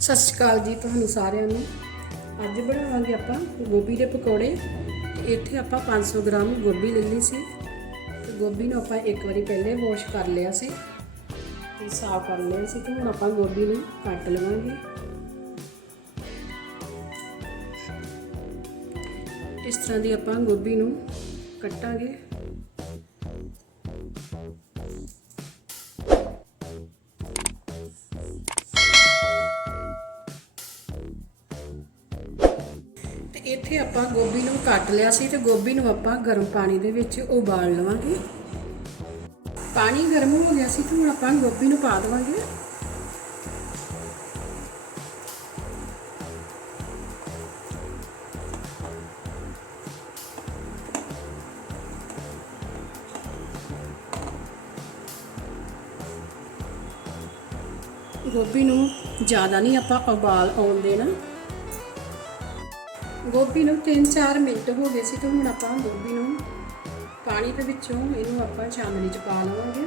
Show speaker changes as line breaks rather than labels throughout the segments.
ਸਤਿ ਸ਼੍ਰੀ ਅਕਾਲ ਜੀ ਤੁਹਾਨੂੰ ਸਾਰਿਆਂ ਨੂੰ। ਅੱਜ ਬਣਾਵਾਂਗੇ ਆਪਾਂ ਗੋਭੀ ਦੇ ਪਕੌੜੇ। ਇੱਥੇ ਆਪਾਂ 500 ਗ੍ਰਾਮ ਗੋਭੀ ਲੈ ਲਈ ਸੀ। ਤੇ ਗੋਭੀ ਨੂੰ ਆਪਾਂ ਇੱਕ ਵਾਰੀ ਪਹਿਲੇ ਵਾਸ਼ ਕਰ ਲਿਆ ਸੀ। ਤੇ ਸਾਫ਼ ਕਰ ਲਿਆ ਸੀ ਤੇ ਹੁਣ ਆਪਾਂ ਗੋਭੀ ਨੂੰ ਕੱਟ ਲਵਾਂਗੇ। ਇਸ ਤਰ੍ਹਾਂ ਦੀ ਆਪਾਂ ਗੋਭੀ ਨੂੰ ਕੱਟਾਂਗੇ। ਇੱਥੇ ਆਪਾਂ ਗੋਭੀ ਨੂੰ ਕੱਟ ਲਿਆ ਸੀ ਤੇ ਗੋਭੀ ਨੂੰ ਆਪਾਂ ਗਰਮ ਪਾਣੀ ਦੇ ਵਿੱਚ ਉਬਾਲ ਲਵਾਂਗੇ। ਪਾਣੀ ਗਰਮ ਹੋ ਗਿਆ ਸੀ ਤੇ ਹੁਣ ਆਪਾਂ ਗੋਭੀ ਨੂੰ ਪਾ ਦੇਵਾਂਗੇ। ਗੋਭੀ ਨੂੰ ਜ਼ਿਆਦਾ ਨਹੀਂ ਆਪਾਂ ਉਬਾਲ ਆਉਣ ਦੇਣਾ। ਗੋਭੀ ਨੂੰ 3-4 ਮਿੰਟ ਹੋ ਗਏ ਸੀ ਤੇ ਹੁਣ ਆਪਾਂ ਗੋਭੀ ਨੂੰ ਪਾਣੀ ਦੇ ਵਿੱਚੋਂ ਇਹਨੂੰ ਆਪਾਂ ਛਾਨਣੀ 'ਚ ਪਾ ਲਵਾਂਗੇ।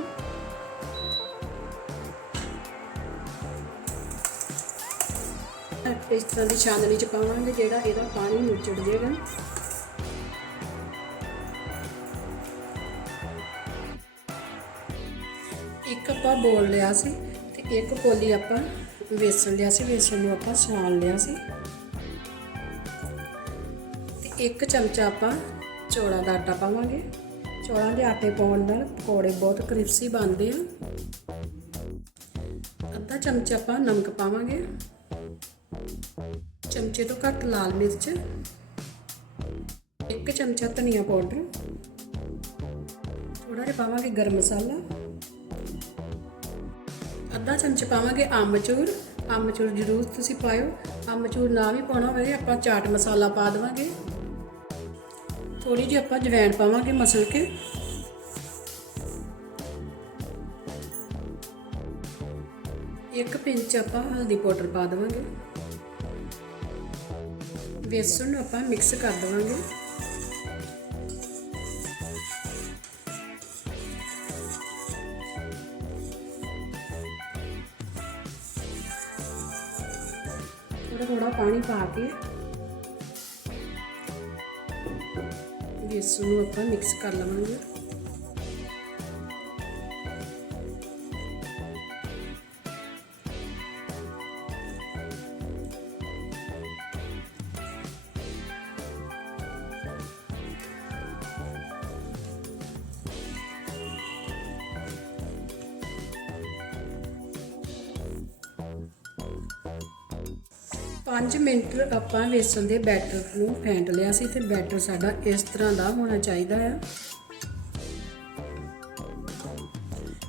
ਇਸ ਤਰ੍ਹਾਂ ਦੀ ਛਾਨਣੀ 'ਚ ਪਾਵਾਂਗੇ ਜਿਹੜਾ ਇਹਦਾ ਪਾਣੀ ਨੁਚੜ ਜਾਏਗਾ। ਇੱਕ ਆਪਾਂ ਬੋਲ ਲਿਆ ਸੀ ਤੇ ਇੱਕ ਕੋਲੀ ਆਪਾਂ ਵੇਸਣ ਲਿਆ ਸੀ, ਵੇਸਣ ਨੂੰ ਆਪਾਂ ਛਾਣ ਲਿਆ ਸੀ। ਇੱਕ ਚਮਚਾ ਆਪਾਂ ਚੌਲਾਂ ਦਾ ਆਟਾ ਪਾਵਾਂਗੇ। ਚੌਲਾਂ ਦੇ ਆਟੇ ਪਾਉਣ ਨਾਲ ਪਕੌੜੇ ਬਹੁਤ ਕ੍ਰਿਸਪੀ ਬਣਦੇ ਆ। ਅੱਧਾ ਚਮਚਾ ਆਪਾਂ ਨਮਕ ਪਾਵਾਂਗੇ। ਚਮਚੇ ਤੋਂ ਘੱਟ ਲਾਲ ਮਿਰਚ। ਇੱਕ ਚਮਚਾ ਧਨੀਆ ਪਾਊਡਰ। ਥੋੜਾ ਜਿਹਾ ਪਾਵਾਂਗੇ ਗਰਮ ਮਸਾਲਾ। ਅੱਧਾ ਚਮਚ ਪਾਵਾਂਗੇ ਅੰਬਚੂਰ ਅੰਬਚੂਰ ਜ਼ਰੂਰ ਤੁਸੀਂ ਪਾਇਓ। ਅੰਬਚੂਰ ਨਾ ਵੀ ਪਾਉਣਾ ਹੋਵੇ, ਆਪਾਂ ਚਾਟ ਮਸਾਲਾ ਪਾ ਦੇਵਾਂਗੇ। ਥੋੜੀ ਜਿਹੀ ਆਪਾਂ ਜਵੈਣ ਪਾਵਾਂਗੇ ਮਸਲ ਕੇ। ਇੱਕ ਪਿੰਚ ਆਪਾਂ ਹਲਦੀ ਪਾਊਡਰ ਪਾ ਦੇਵਾਂਗੇ। ਬੇਸਣ ਨੂੰ ਆਪਾਂ ਮਿਕਸ ਕਰ ਦੇਵਾਂਗੇ। ਥੋੜਾ ਥੋੜਾ ਪਾਣੀ ਪਾ ਕੇ यूज़ अपना मिक्स कर लवेंगे ਪੰਜ ਮਿੰਟ ਆਪਾਂ ਵੇਸਣ ਦੇ ਬੈਟਰ ਨੂੰ ਫੈਂਟ ਲਿਆ ਸੀ ਤੇ ਬੈਟਰ ਸਾਡਾ ਇਸ ਤਰ੍ਹਾਂ ਦਾ ਹੋਣਾ ਚਾਹੀਦਾ ਆ।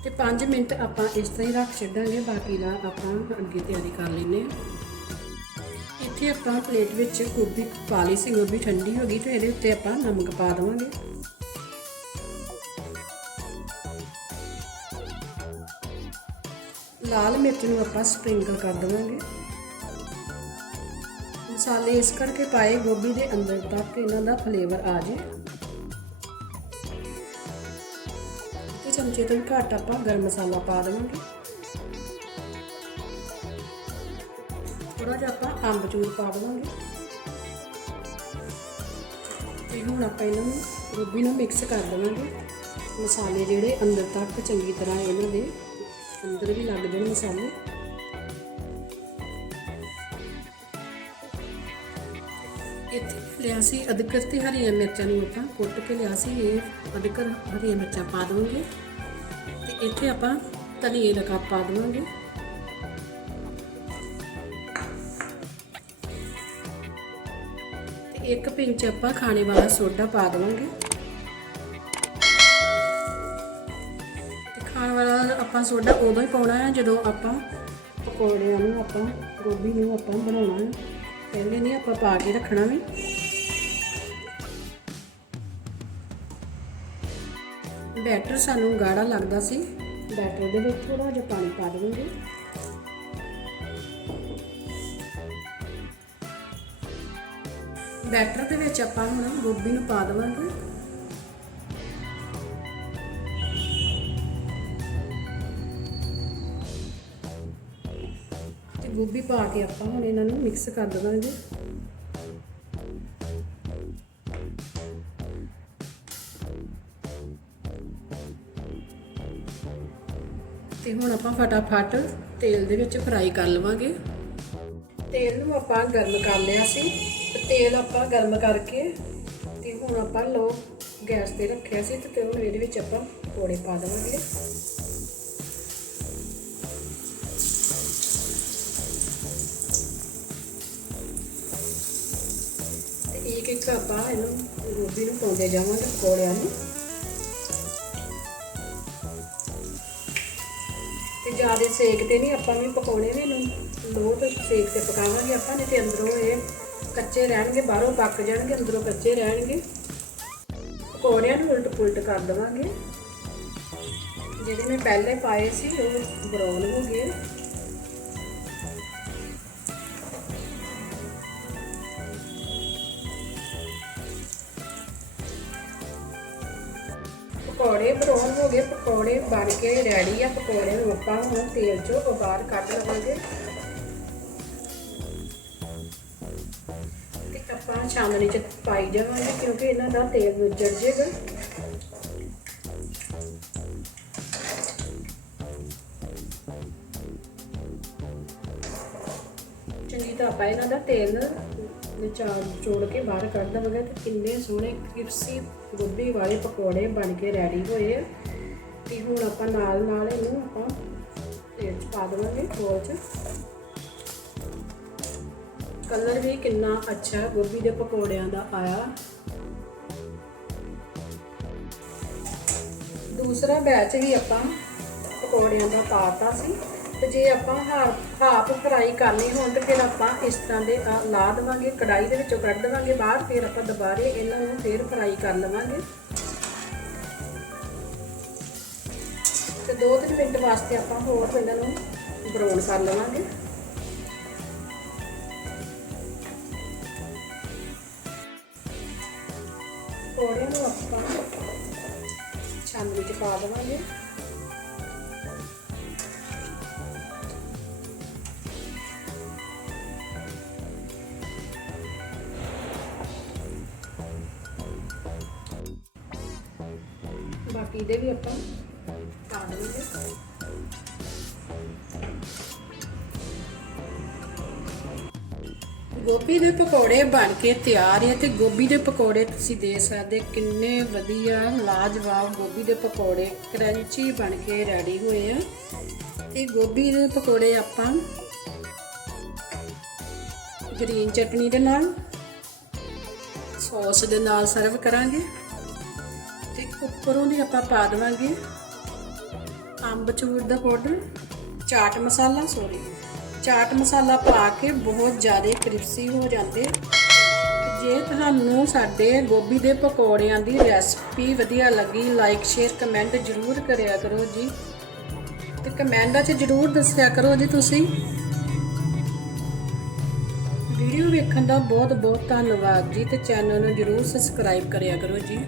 ਤੇ ਪੰਜ ਮਿੰਟ ਆਪਾਂ ਇਸ ਤਰ੍ਹਾਂ ਹੀ ਰੱਖ ਛੱਡਾਂਗੇ, ਬਾਕੀ ਦਾ ਆਪਾਂ ਅੱਗੇ ਤਿਆਰੀ ਕਰ ਲੈਨੇ ਆ ਇੱਥੇ ਆਪਾਂ ਪਲੇਟ ਵਿੱਚ ਗੋਭੀ ਪਾ ਲਈ ਸੀ, ਗੋਭੀ ਠੰਡੀ ਹੋ ਗਈ ਤੇ ਇਹਦੇ ਉੱਤੇ ਆਪਾਂ ਨਮਕ ਪਾ ਦਵਾਂਗੇ। ਲਾਲ ਮਿਰਚ ਨੂੰ ਆਪਾਂ ਸਪ੍ਰਿੰਕਲ ਕਰ ਦਵਾਂਗੇ। ਮਸਾਲੇ ਇਸ ਕਰਕੇ ਪਾਏ, ਗੋਭੀ ਦੇ ਅੰਦਰ ਤੱਕ ਇਹਨਾਂ ਦਾ ਫਲੇਵਰ ਆ ਜੇ ਤੇ ਚਮਚੇ ਤੋਂ ਵੀ ਘੱਟ ਆਪਾਂ ਗਰਮ ਮਸਾਲਾ ਪਾ ਦੇਵਾਂਗੇ। ਥੋੜਾ ਜਿਹਾ ਆਪਾਂ ਅੰਬਚੂਰ ਪਾ ਦੇਵਾਂਗੇ। ਤੇ ਹੁਣ ਆਪਾਂ ਇਹਨਾਂ ਨੂੰ ਗੋਭੀ ਨੂੰ ਮਿਕਸ ਕਰ ਦੇਵਾਂਗੇ। ਮਸਾਲੇ ਜਿਹੜੇ ਅੰਦਰ ਤੱਕ ਚੰਗੀ ਤਰ੍ਹਾਂ ਇਹਨਾਂ ਦੇ ਅੰਦਰ ਵੀ ਲੱਗ ਜਾਣ ਮਸਾਲੇ। ਇੱਥੇ ਲਿਆ ਸੀ ਅਦਰਕ ਤੇ ਹਰੀਆਂ ਮਿਰਚਾਂ ਨੂੰ ਆਪਾਂ ਕੁੱਟ ਕੇ ਲਿਆ ਸੀ, ਇਹ ਅਦਰਕ, ਹਰੀਆਂ ਮਿਰਚਾਂ ਪਾ ਦਵਾਂਗੇ। ਤੇ ਇੱਥੇ ਆਪਾਂ ਧਨੀਏ ਦਾ ਕੱਪ ਪਾ ਦਵਾਂਗੇ। ਤੇ ਇੱਕ ਪਿੰਚ ਆਪਾਂ ਖਾਣੇ ਵਾਲਾ ਸੋਡਾ ਪਾ ਦਵਾਂਗੇ। ਤੇ ਖਾਣ ਵਾਲਾ ਆਪਾਂ ਸੋਡਾ ਉਦੋਂ ਹੀ ਪਾਉਣਾ ਹੈ ਜਦੋਂ ਆਪਾਂ ਪਕੌੜਿਆਂ ਨੂੰ ਆਪਾਂ ਗੋਭੀ ਨੂੰ ਆਪਾਂ ਬਣਾਉਣਾ ਹੈ। ਪਹਿਲੇ ਨਹੀਂ ਆਪਾਂ ਪਾ ਕੇ ਰੱਖਣਾ ਵੀ। ਬੈਟਰ ਸਾਨੂੰ ਗਾੜਾ ਲੱਗਦਾ ਸੀ। ਬੈਟਰ ਦੇ ਵਿੱਚ ਥੋੜਾ ਜਿਹਾ ਪਾਣੀ ਪਾ ਦੇਵਾਂਗੇ। ਬੈਟਰ ਦੇ ਵਿੱਚ ਆਪਾਂ ਹੁਣ ਗੋਭੀ ਨੂੰ ਪਾ ਦੇਵਾਂਗੇ। ਗੋਭੀ ਪਾ ਕੇ ਆਪਾਂ ਹੁਣ ਇਹਨਾਂ ਨੂੰ ਮਿਕਸ ਕਰ ਦੇਵਾਂਗੇ। ਤੇ ਹੁਣ ਆਪਾਂ ਫਟਾਫਟ ਤੇਲ ਦੇ ਵਿੱਚ ਫਰਾਈ ਕਰ ਲਵਾਂਗੇ। ਤੇਲ ਨੂੰ ਆਪਾਂ ਗਰਮ ਕਰ ਲਿਆ ਸੀ। ਤੇ ਤੇਲ ਆਪਾਂ ਗਰਮ ਕਰਕੇ ਤੇ ਹੁਣ ਆਪਾਂ ਲੋ ਗੈਸ ਤੇ ਰੱਖਿਆ ਸੀ ਤੇ ਹੁਣ ਇਹਦੇ ਵਿੱਚ ਆਪਾਂ ਪਕੌੜੇ ਪਾ ਦੇਵਾਂਗੇ। ਇੱਕ ਆਪਾਂ ਇਹਨੂੰ ਗੋਭੀ ਨੂੰ ਪਾਉਂਦੇ ਜਾਵਾਂਗੇ ਪਕੌੜਿਆਂ ਨੂੰ। ਤੇ ਜ਼ਿਆਦਾ ਸੇਕ ਤੇ ਨਹੀਂ, ਆਪਾਂ ਵੀ ਪਕਾਉਣੇ ਵੀ ਨੂੰ ਲੋ ਤੇ ਸੇਕ ਤੇ ਪਕਾਵਾਂਗੇ ਆਪਾਂ, ਨਹੀਂ ਤੇ ਅੰਦਰੋਂ ਇਹ ਕੱਚੇ ਰਹਿਣਗੇ, ਬਾਹਰੋਂ ਪੱਕ ਜਾਣਗੇ, ਅੰਦਰੋਂ ਕੱਚੇ ਰਹਿਣਗੇ। ਪਕੌੜਿਆਂ ਨੂੰ ਉਲਟ ਪੁਲਟ ਕਰ ਦੇਵਾਂਗੇ। ਜਿਹੜੇ ਮੈਂ ਪਹਿਲੇ ਪਾਏ ਸੀ, ਉਹ ਬਰਾਊਨ ਹੋ ਗਏ। ਗਏ ਪਕੌੜੇ ਬਣ ਕੇ ਰੈਡੀ ਆ, ਪਕੌੜੇ ਨੂੰ ਆਪਾਂ ਹੁਣ ਤੇਲ ਚੋਂ ਬਾਹਰ ਕੱਢ ਲਵਾਂਗੇ। ਤੇ ਆਪਾਂ ਛਾਨਣੀ ਚ ਪਾਈ ਜਾਵਾਂਗੇ ਕਿਉਂਕਿ ਇਹਨਾਂ ਦਾ ਤੇਲ ਨੁੱਜੜ ਜੇਗਾ। ਚੰਗੀ ਤਰ੍ਹਾਂ ਆਪਾਂ ਇਹਨਾਂ ਦਾ ਤੇਲ ਨਿਚਾੜ ਚੋੜ ਕੇ ਬਾਹਰ ਕੱਢ ਦਵਾਂਗੇ ਤੇ ਕਿੰਨੇ ਸੋਹਣੇ ਕ੍ਰਿਸਪੀ ਗੋਭੀ ਵਾਲੇ ਪਕੌੜੇ ਬਣ ਕੇ ਰੈਡੀ ਹੋਏ ਆ। ਤੇ ਹੁਣ ਆਪਾਂ ਨਾਲ ਨਾਲ ਇਹਨੂੰ ਆਪਾਂ ਤੇਲ ਚ ਪਾ ਦੇਵਾਂਗੇ ਬੋਲ ਚ। ਕਲਰ ਵੀ ਕਿੰਨਾ ਅੱਛਾ ਗੋਭੀ ਦੇ ਪਕੌੜਿਆਂ ਦਾ ਆਇਆ। ਦੂਸਰਾ ਬੈਚ ਵੀ ਆਪਾਂ ਪਕੌੜਿਆਂ ਦਾ ਪਾਤਾ ਸੀ। ਤੇ ਜੇ ਆਪਾਂ ਹਾਫ ਫਰਾਈ ਕਰਨੀ ਹੋਣ ਤੇ ਫਿਰ ਆਪਾਂ ਇਸ ਤਰ੍ਹਾਂ ਦੇ ਲਾ ਦੇਵਾਂਗੇ ਕੜਾਈ ਦੇ ਵਿੱਚੋਂ ਕੱਢ ਦੇਵਾਂਗੇ ਬਾਹਰ ਫਿਰ ਆਪਾਂ ਦੁਬਾਰੇ ਇਹਨਾਂ ਨੂੰ ਫਿਰ ਫਰਾਈ ਕਰ ਲਵਾਂਗੇ। 2-3 ਮਿੰਟ ਵਾਸਤੇ ਆਪਾਂ ਹੋਰ ਇਹਨਾਂ ਨੂੰ ਬਰਾਊਨ ਕਰ ਲਵਾਂਗੇ। ਪਕੌੜਿਆਂ ਨੂੰ ਆਪਾਂ ਛਾਨਣੀ ਚ ਪਾ ਦੇਵਾਂਗੇ। ਬਾਕੀ ਦੇ ਵੀ ਆਪਾਂ ਪਾ ਗੋਭੀ ਦੇ ਪਕੌੜੇ ਬਣ ਕੇ ਤਿਆਰ ਹੈ ਤੇ ਗੋਭੀ ਦੇ ਪਕੌੜੇ ਤੁਸੀਂ ਦੇਖ ਸਕਦੇ ਕਿੰਨੇ ਵਧੀਆ, ਲਾਜਵਾਬ ਗੋਭੀ ਦੇ ਪਕੌੜੇ। ਕਰੰਚੀ ਬਣ ਕੇ ਰੈਡੀ ਹੋਏ ਆ। ਤੇ ਗੋਭੀ ਦੇ ਪਕੌੜੇ ਆਪਾਂ ਗ੍ਰੀਨ ਚਟਨੀ ਦੇ ਨਾਲ ਸੌਸ ਦੇ ਨਾਲ ਸਰਵ ਕਰਾਂਗੇ। ਤੇ ਉੱਪਰੋਂ ਦੀ ਆਪਾਂ ਪਾ ਦੇਵਾਂਗੇ ਅੰਬਚੂਰ ਦਾ ਪਾਊਡਰ ਚਾਟ ਮਸਾਲਾ ਸੋਰੀ ਚਾਟ ਮਸਾਲਾ ਪਾ ਕੇ ਬਹੁਤ ਜ਼ਿਆਦਾ ਕ੍ਰਿਸਪੀ ਹੋ ਜਾਂਦੇ ਜੇ ਤੁਹਾਨੂੰ ਸਾਡੇ ਗੋਭੀ ਦੇ ਪਕੌੜਿਆਂ ਦੀ ਰੈਸਪੀ ਵਧੀਆ ਲੱਗੀ ਲਾਈਕ ਸ਼ੇਅਰ ਕਮੈਂਟ ਜ਼ਰੂਰ ਕਰਿਆ ਕਰੋ ਜੀ। ਤੇ ਕਮੈਂਟਾਂ 'ਚ ਜ਼ਰੂਰ ਦੱਸਿਆ ਕਰੋ ਜੀ ਤੁਸੀਂ। ਵੀਡੀਓ ਵੇਖਣ ਦਾ ਬਹੁਤ ਬਹੁਤ ਧੰਨਵਾਦ ਜੀ ਤੇ ਚੈਨਲ ਨੂੰ ਜ਼ਰੂਰ ਸਬਸਕ੍ਰਾਈਬ ਕਰਿਆ ਕਰੋ ਜੀ।